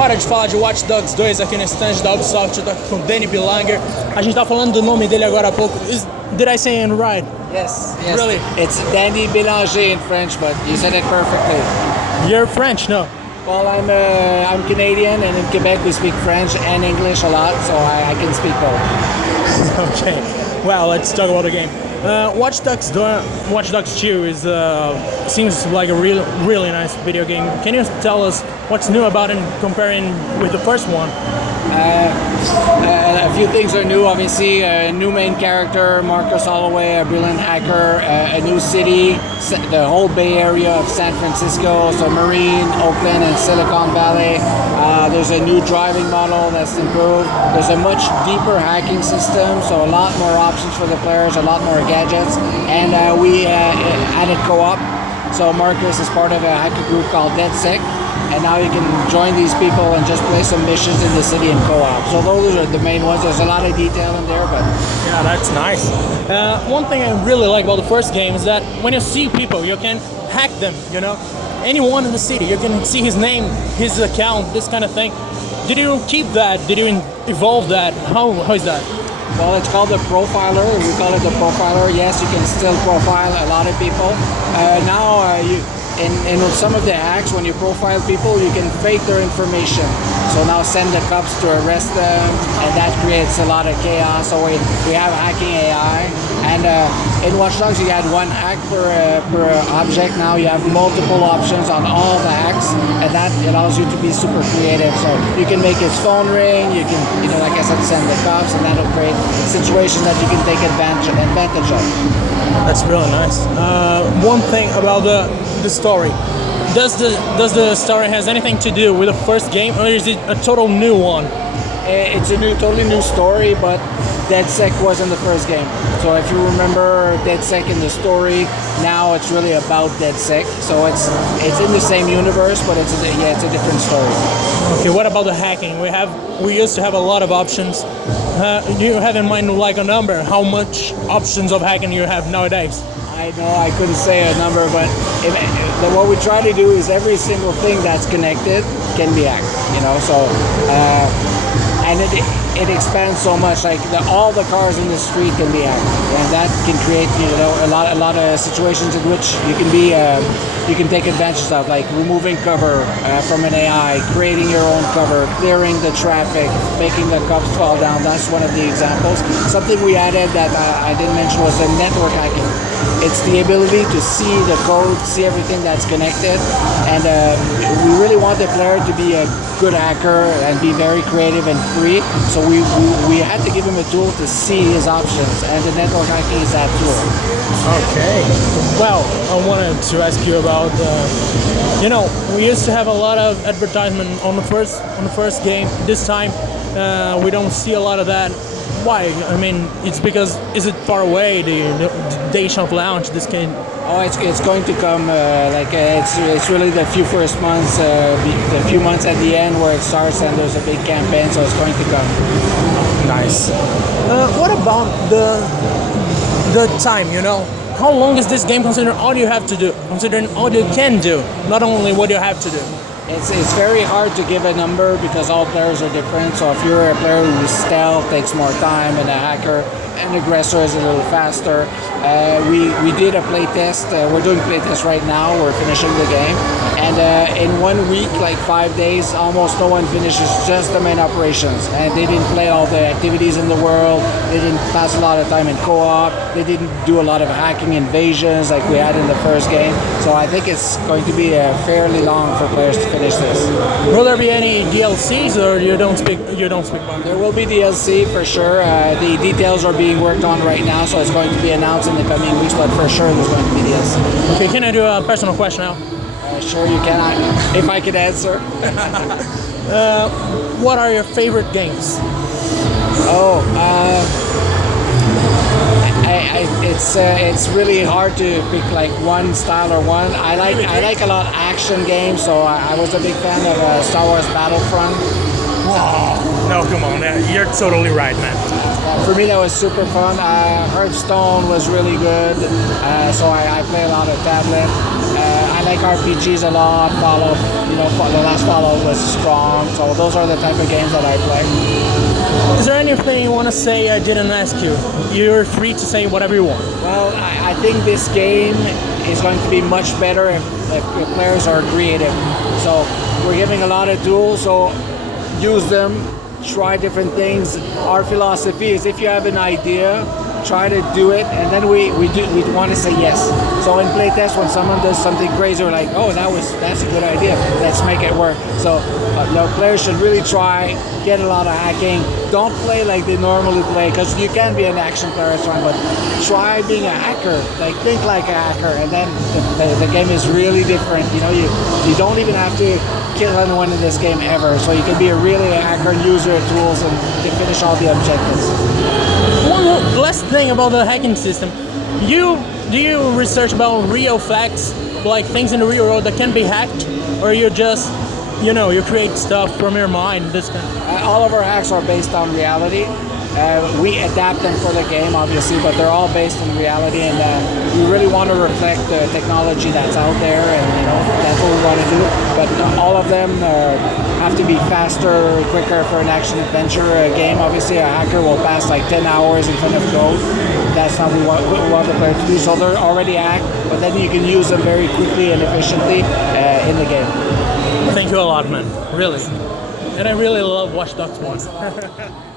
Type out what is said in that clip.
Hora de falar de Watchdogs 2 aqui no stand da Ubisoft. Eu tô aqui com o Belanger. A gente tá falando do nome dele agora há pouco. Did I say it right? Yes. Really? It's Danny Belanger in French, but you said it perfectly. You're French, no? Well, I'm Canadian, and in Quebec we speak French and English a lot, so I can speak both. Okay. Well, let's talk about the game. Watchdogs 2 is seems like a really nice video game. Can you tell us what's new about it comparing with the first one? A few things are new, obviously. A new main character, Marcus Holloway, a brilliant hacker, a new city, the whole Bay Area of San Francisco, so Marine, Oakland, and Silicon Valley. There's a new driving model that's improved. There's a much deeper hacking system, so a lot more options for the players, a lot more gadgets, and we added co-op. So Marcus is part of a hacker group called DeadSec, and now you can join these people and just play some missions in the city in co-op. So those are the main ones. There's a lot of detail in there, but yeah, that's nice. One thing I really like about the first game is that when you see people, you can hack them, you know? Anyone in the city, you can see his name, his account, this kind of thing. Did you keep that? Did you evolve that? How is that? Well, it's called the profiler. We call it the profiler. Yes, you can still profile a lot of people. In some of the hacks, when you profile people, you can fake their information. So now send the cops to arrest them, and that creates a lot of chaos. So we have hacking AI, and in Watchdogs you had one hack per object. Now you have multiple options on all the hacks, and that allows you to be super creative. So you can make his phone ring. You can, like I said, send the cops, and that'll create situations that you can take advantage of. That's really nice. One thing about the story. Does the story has anything to do with the first game, or is it a total new one? It's a totally new story, but DeadSec was in the first game. So if you remember DeadSec in the story, now it's really about DeadSec. So it's in the same universe, but it's a different story. Okay, what about the hacking? We used to have a lot of options. Do you have in mind like a number? How much options of hacking you have nowadays? I know I couldn't say a number, but what we try to do is every single thing that's connected can be hacked. So and it expands so much. Like all the cars in the street can be hacked, and that can create a lot of situations in which you can take advantage of, like removing cover from an AI, creating your own cover, clearing the traffic, making the cops fall down. That's one of the examples. Something we added that I didn't mention was the network hacking. It's the ability to see the code, see everything that's connected, and we really want the player to be a good hacker and be very creative and free. So we had to give him a tool to see his options, and the network hacking is that tool. Okay. Well, I wanted to ask you about we used to have a lot of advertisement on the first game. This time we don't see a lot of that. Why? I mean, it's because is it far away? The date of launch this game? Oh, it's going to come. It's really the few first months, the few months at the end where it starts, and there's a big campaign, so it's going to come. Nice. What about the time? How long is this game considering all you have to do, considering all you can do, not only what you have to do? It's very hard to give a number because all players are different. So if you're a player who's stealth, takes more time, and a hacker, an aggressor is a little faster. We did a play test. We're doing play test right now. We're finishing the game, and in 1 week, like 5 days, almost no one finishes just the main operations. And they didn't play all the activities in the world. They didn't pass a lot of time in co-op. They didn't do a lot of hacking invasions like we had in the first game. So I think it's going to be fairly long for players to finish this. Will there be any DLCs, or you don't speak about it? There will be DLC for sure. The details are being worked on right now, so it's going to be announced in the coming weeks, but for sure there's going to be DLC. Okay, can I do a personal question now? Sure you can, if I could answer. What are your favorite games? It's really hard to pick like one style or one. I like a lot of action games, so I was a big fan of Star Wars Battlefront. Whoa. No, come on, you're totally right, man. For me, that was super fun. Hearthstone was really good, so I play a lot of tablet. I like RPGs a lot. Follow, the last Follow was strong. So those are the type of games that I play. Is there anything you want to say I didn't ask you? You're free to say whatever you want. Well, I think this game is going to be much better if players are creative. So we're giving a lot of tools, so use them, try different things. Our philosophy is if you have an idea, try to do it, and then we want to say yes. So in playtest, when someone does something crazy, we're like, oh, that's a good idea. Let's make it work. So players should really try, get a lot of hacking. Don't play like they normally play, because you can be an action player, but try being a hacker. Like think like a hacker, and then the game is really different. You don't even have to kill anyone in this game ever. So you can be a really hacker and use your tools and to finish all the objectives. One last thing about the hacking system. Do you research about real facts, like things in the real world that can be hacked, or you just, you create stuff from your mind? This kind of... All of our hacks are based on reality. We adapt them for the game, obviously, but they're all based on reality, and we really want to reflect the technology that's out there, and that's what we want to do. But all of them have to be faster, quicker for an action-adventure game. Obviously, a hacker will pass like 10 hours in front of code. That's not what we want the player to do. So they're already hacked, but then you can use them very quickly and efficiently in the game. Thank you a lot, man. Really. And I really love Watchdogs 1.